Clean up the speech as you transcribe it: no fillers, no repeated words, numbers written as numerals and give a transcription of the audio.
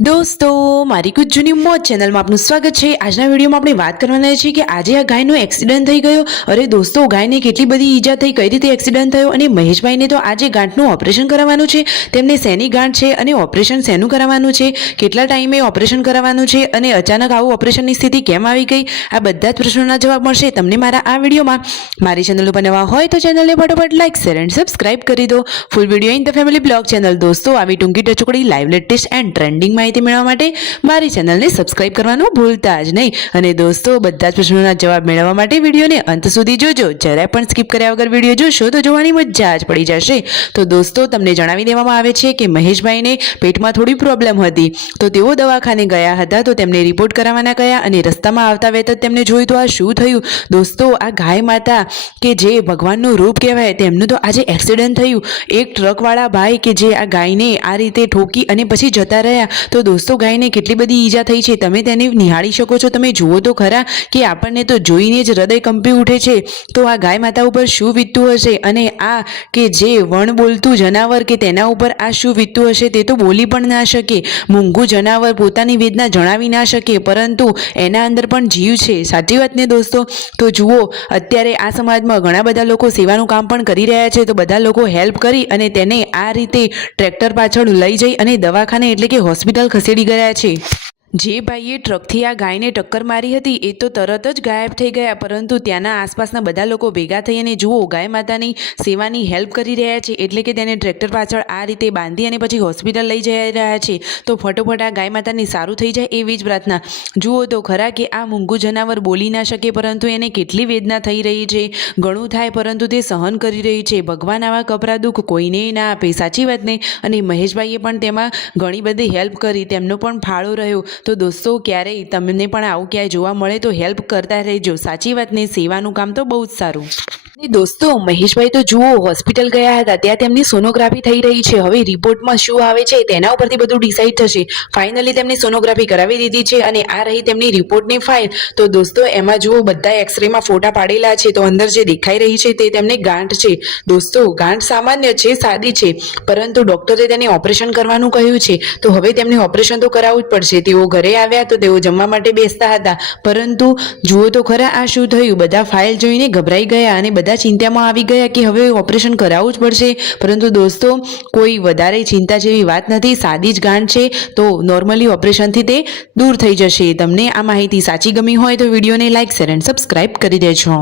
દોસ્તો મારી કુછ જૂની મોજ ચેનલમાં આપનું સ્વાગત છે। આજના વિડીયોમાં આપણે વાત કરવાના છે કે આજે આ ગાયનો એક્સિડન્ટ થઈ ગયો। અરે દોસ્તો, ગાયને કેટલી બધી ઈજા થઈ, કઈ રીતે એક્સિડન્ટ થયો અને મહેશભાઈને તો આજે ગાંઠનું ઓપરેશન કરાવવાનું છે। તેમને શેની ગાંઠ છે અને ઓપરેશન શેનું કરાવવાનું છે, કેટલા ટાઈમે ઓપરેશન કરાવવાનું છે અને અચાનક આવું ઓપરેશનની સ્થિતિ કેમ આવી ગઈ, આ બધા જ પ્રશ્નોના જવાબ મળશે તમને મારા આ વિડીયોમાં। મારી ચેનલ ઉપર નવા હોય તો ચેનલને ફટાફટ લાઈક શેર એન્ડ સબસ્ક્રાઇબ કરી દો। Full video in the family blog channel દોસ્તો આવી ટૂંકી ટચોકડી લાઈવ લેટેસ્ટ એન્ડ ટ્રેન્ડિંગ માહિતી મેળવવા માટે મારી ચેનલને સબસ્ક્રાઇબ કરવાનું ભૂલતા જ નહીં। અને દોસ્તો બધા જ પ્રશ્નોના જવાબ મેળવવા માટે વિડીયોને અંત સુધી જોજો। જરાય પણ સ્કીપ કર્યા વગર વિડીયો જોશો તો જોવાની મજા જ પડી જશે। તો દોસ્તો તમને જણાવી દેવામાં આવે છે કે મહેશભાઈને પેટમાં થોડી પ્રોબ્લેમ હતી, તો તેઓ દવાખાને ગયા હતા, તો તેમને રિપોર્ટ કરાવવાના ગયા અને રસ્તામાં આવતા વેત જ તેમને જોયું તો આ શું થયું દોસ્તો, આ ગાય માતા કે જે ભગવાનનું રૂપ કહેવાય તેમનું તો આજે એક્સિડન્ટ થયું। એક ટ્રકવાળા ભાઈ કે જે આ ગાયને આ રીતે ઠોકી અને પછી જતા રહ્યા, તો દોસ્તો ગાયને કેટલી બધી ઈજા થઈ છે તમે તેને નિહાળી શકો છો। તમે જુઓ તો ખરા કે આપણને તો જોઈને જ હૃદય કંપી ઉઠે છે। તો આ ગાય માતા ઉપર શું વીતતું હશે અને આ કે જે વણ બોલતું જનાવર કે તેના ઉપર આ શું વીતતું હશે, તે તો બોલી પણ ના શકે। મૂંગું જનાવર પોતાની વેદના જણાવી ના શકે, પરંતુ એના અંદર પણ જીવ છે, સાચી વાત ને દોસ્તો। તો જુઓ અત્યારે આ સમાજમાં ઘણા બધા લોકો સેવાનું કામ પણ કરી રહ્યા છે, તો બધા લોકો હેલ્પ કરી અને તેને આ રીતે ટ્રેક્ટર પાછળ લઈ જઈ અને દવાખાને એટલે કે હોસ્પિટલ ખસેડી ગયા છે। જે ભાઈએ ટ્રકથી આ ગાયને ટક્કર મારી હતી એ તો તરત જ ગાયબ થઈ ગયા, પરંતુ ત્યાંના આસપાસના બધા લોકો ભેગા થઈ અને જુઓ ગાય માતાની સેવાની હેલ્પ કરી રહ્યા છે, એટલે કે તેને ટ્રેક્ટર પાછળ આ રીતે બાંધી અને પછી હોસ્પિટલ લઈ જઈ રહ્યા છે। તો ફટોફટ આ ગાય માતાની સારું થઈ જાય એવી જ પ્રાર્થના। જુઓ તો ખરા કે આ મૂંગું જનાવર બોલી ના શકે, પરંતુ એને કેટલી વેદના થઈ રહી છે, ઘણું થાય પરંતુ તે સહન કરી રહી છે। ભગવાન આવા કપરા દુઃખ કોઈને ના આપે, સાચી વાત ને। અને મહેશભાઈએ પણ તેમાં ઘણી બધી હેલ્પ કરી, તેમનો પણ ફાળો રહ્યો। તો દોસ્તો ક્યારેય તમને પણ આવું ક્યાંય જોવા મળે તો હેલ્પ કરતા રહેજો, સાચી વાત ને, સેવાનું કામ તો બહુ જ સારું। દોસ્તો મહેશભાઈ તો જુઓ હોસ્પિટલ ગયા હતા, ત્યાં તેમની સોનોગ્રાફી થઈ રહી છે। હવે રિપોર્ટમાં શું આવે છે તેના ઉપરથી બધું ડિસાઈડ થશે। ફાઇનલી તેમની સોનોગ્રાફી કરાવી દીધી છે અને આ રહી તેમની રિપોર્ટની ફાઇલ। તો દોસ્તો એમાં જુઓ બધા એક્સરેમાં ફોટા પાડેલા છે, તો અંદર જે દેખાઈ રહી છે તે તેમને ગાંઠ છે। દોસ્તો ગાંઠ સામાન્ય છે, સાદી છે, પરંતુ ડોક્ટરે તેને ઓપરેશન કરવાનું કહ્યું છે, તો હવે તેમને ઓપરેશન તો કરાવવું જ પડશે। તેઓ ઘરે આવ્યા તો તેઓ જમવા માટે બેસતા હતા, પરંતુ જુઓ તો ખરા આ શું થયું, બધા ફાઇલ જોઈને ગભરાઈ ગયા અને બધા ચિંતામાં આવી ગયા કે હવે ઓપરેશન કરાવવું જ પડશે। પરંતુ દોસ્તો કોઈ વધારે ચિંતા જેવી વાત નથી, સાદી જ ગાંઠ છે, તો નોર્મલી ઓપરેશનથી તે દૂર થઈ જશે। તમને આ માહિતી સાચી ગમી હોય તો વિડીયોને લાઈક શેર એન્ડ સબસ્ક્રાઇબ કરી દેજો।